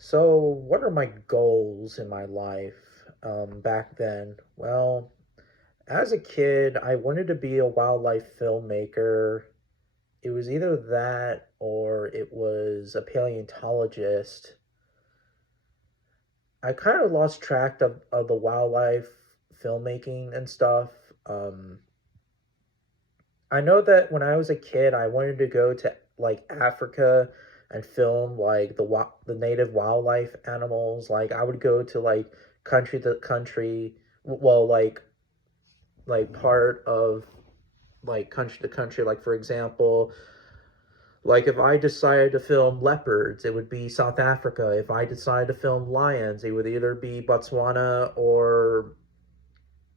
So, what are my goals in my life back then? Well, as a kid, I wanted to be a wildlife filmmaker. It was either that or it was a paleontologist. I kind of lost track of the wildlife filmmaking and stuff. Um, I know that when I was a kid, I wanted to go to like Africa and film like the native wildlife animals. Like I would go to like country to country, well, like part of like country to country. Like for example, like if I decided to film leopards, it would be South Africa. If I decided to film lions, it would either be Botswana or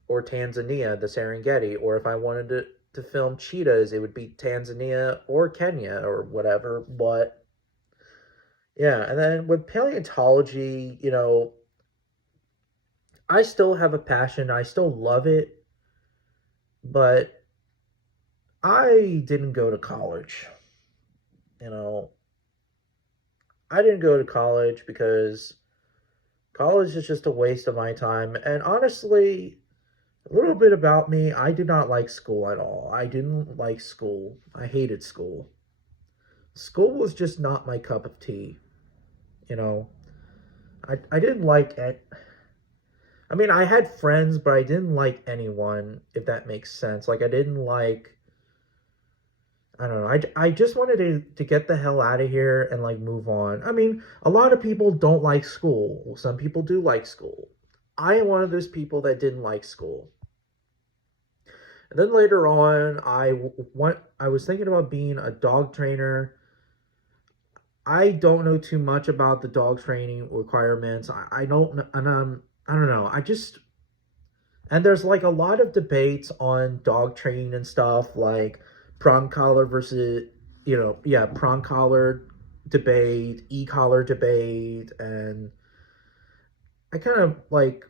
Tanzania, the Serengeti, or if I wanted to film cheetahs, it would be Tanzania or Kenya or whatever. But yeah, and then with paleontology, I still have a passion, I still love it, but I didn't go to college. You know, I didn't go to college because college is just a waste of my time. And honestly, a little bit about me, I did not like school at all. I didn't like school. I hated school. School was just not my cup of tea, you know. I didn't like it. I mean, I had friends, but I didn't like anyone, if that makes sense. Like, I didn't like, I don't know. I just wanted to get the hell out of here and, like, move on. I mean, a lot of people don't like school. Some people do like school. I am one of those people that didn't like school. And then later on, I was thinking about being a dog trainer. I don't know too much about the dog training requirements. I don't, I don't know. And there's like a lot of debates on dog training and stuff, like prong collar versus, yeah, prong collar debate, e-collar debate, and I kind of like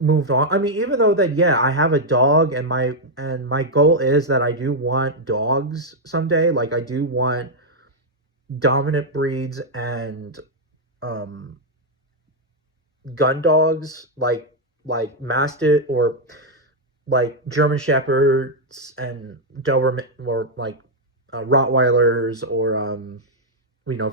moved on. I mean, even though that, yeah, I have a dog, and my goal is that I do want dogs someday. Like I do want dominant breeds and um gun dogs, like Mastiff or like German Shepherds and Doberman, or like Rottweilers, or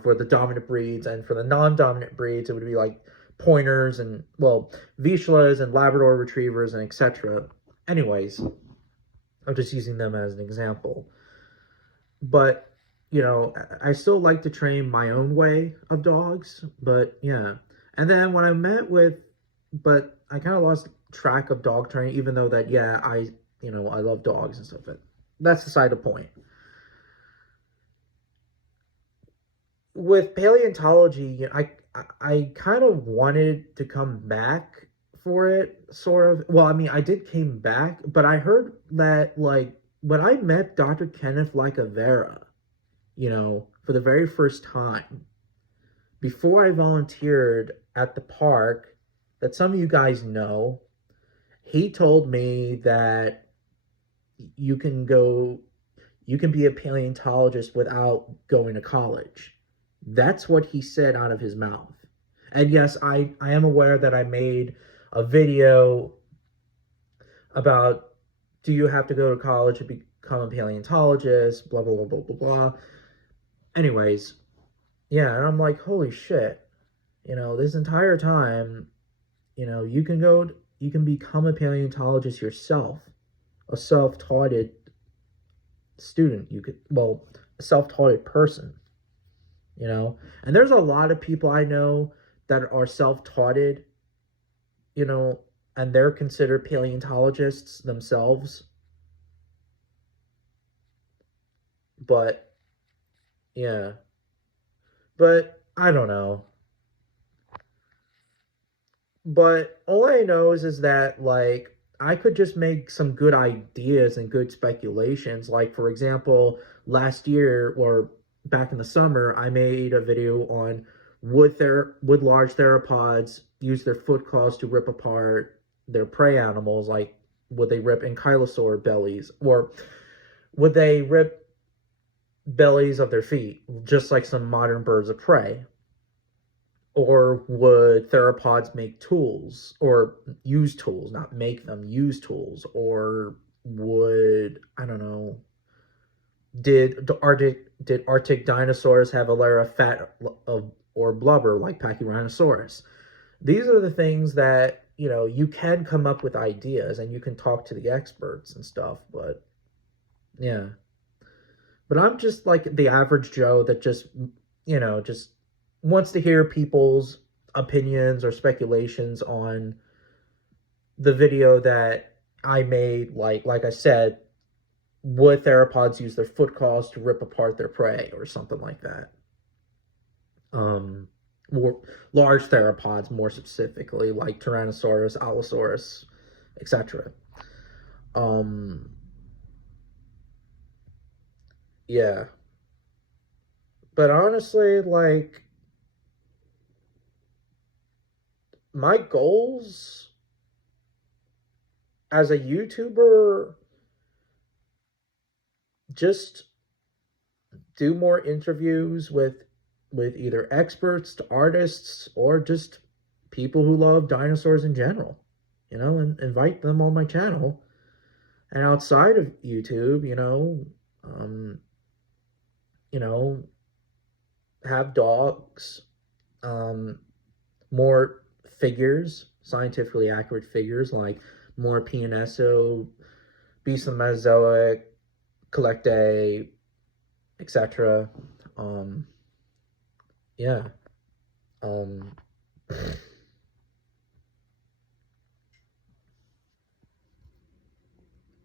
for the dominant breeds, and for the non-dominant breeds, it would be like pointers and, well, Vizslas and Labrador retrievers and etc. Anyways, I'm just using them as an example. But I still like to train my own way of dogs. But yeah, and then when I met with, but I kind of lost track of dog training, even though that, yeah, I love dogs and stuff. But that's beside the point. With paleontology, I kind of wanted to come back for it, sort of. Well, I mean, I did came back, but I heard that, like, when I met Dr. Kenneth Lycavera, for the very first time, before I volunteered at the park that some of you guys know, he told me that you can go, you can be a paleontologist without going to college. That's what he said out of his mouth. And yes, I am aware that I made a video about, do you have to go to college to become a paleontologist, blah, blah, blah, blah, blah, blah. Anyways, yeah, and I'm like, holy shit. This entire time, you can become a paleontologist yourself, a self-taught student. You could, well, a self-taught person, and there's a lot of people I know that are self-taught, you know, and they're considered paleontologists themselves. But yeah, but I don't know. But all I know is that, like, I could just make some good ideas and good speculations. Like for example, last year or back in the summer, I made a video on would large theropods use their foot claws to rip apart their prey animals? Like, would they rip ankylosaur bellies, or would they rip bellies of their feet, just like some modern birds of prey? Or would theropods make tools or use tools, not make them, use tools? Or would, I don't know, did Arctic dinosaurs have a layer of fat of or blubber like Pachyrhinosaurus? These are the things that, you can come up with ideas and you can talk to the experts and stuff, but yeah. But I'm just like the average Joe that just wants to hear people's opinions or speculations on the video that I made. Like I said, would theropods use their foot claws to rip apart their prey or something like that? More large theropods, more specifically, like Tyrannosaurus, Allosaurus, etc. Um, yeah, but honestly, like my goals as a YouTuber, just do more interviews with either experts to artists or just people who love dinosaurs in general, and invite them on my channel. And outside of YouTube, um, you know, have dogs, um, more figures, scientifically accurate figures like more PNSO, Beast of the Mesozoic, Collectae, etc. Um, yeah. Um, yeah,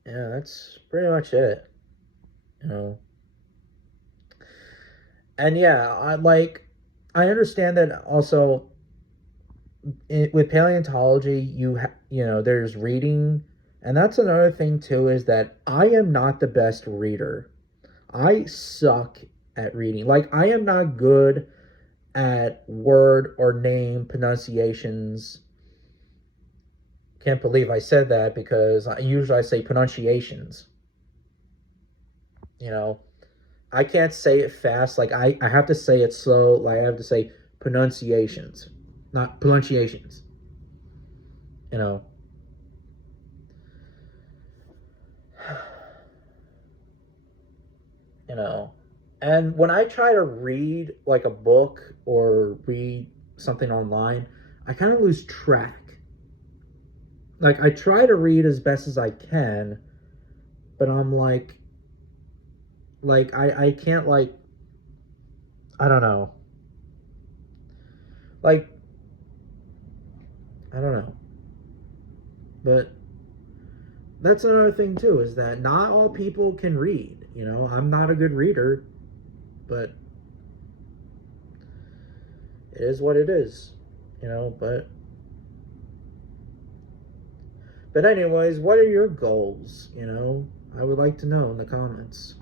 that's pretty much it. You know, and yeah, I understand that also with paleontology, there's reading, and that's another thing too. Is that I am not the best reader. I suck at reading. Like I am not good at word or name pronunciations. Can't believe I said that because I say pronunciations. You know, I can't say it fast. Like I have to say it slow. Like I have to say pronunciations, not pronunciations. You know. You know. And when I try to read like a book or read something online, I kind of lose track. Like I try to read as best as I can, but I'm like I can't like I don't know. Like I don't know. But that's another thing too is that not all people can read. I'm not a good reader, but it is what it is. But anyways, what are your goals? I would like to know in the comments.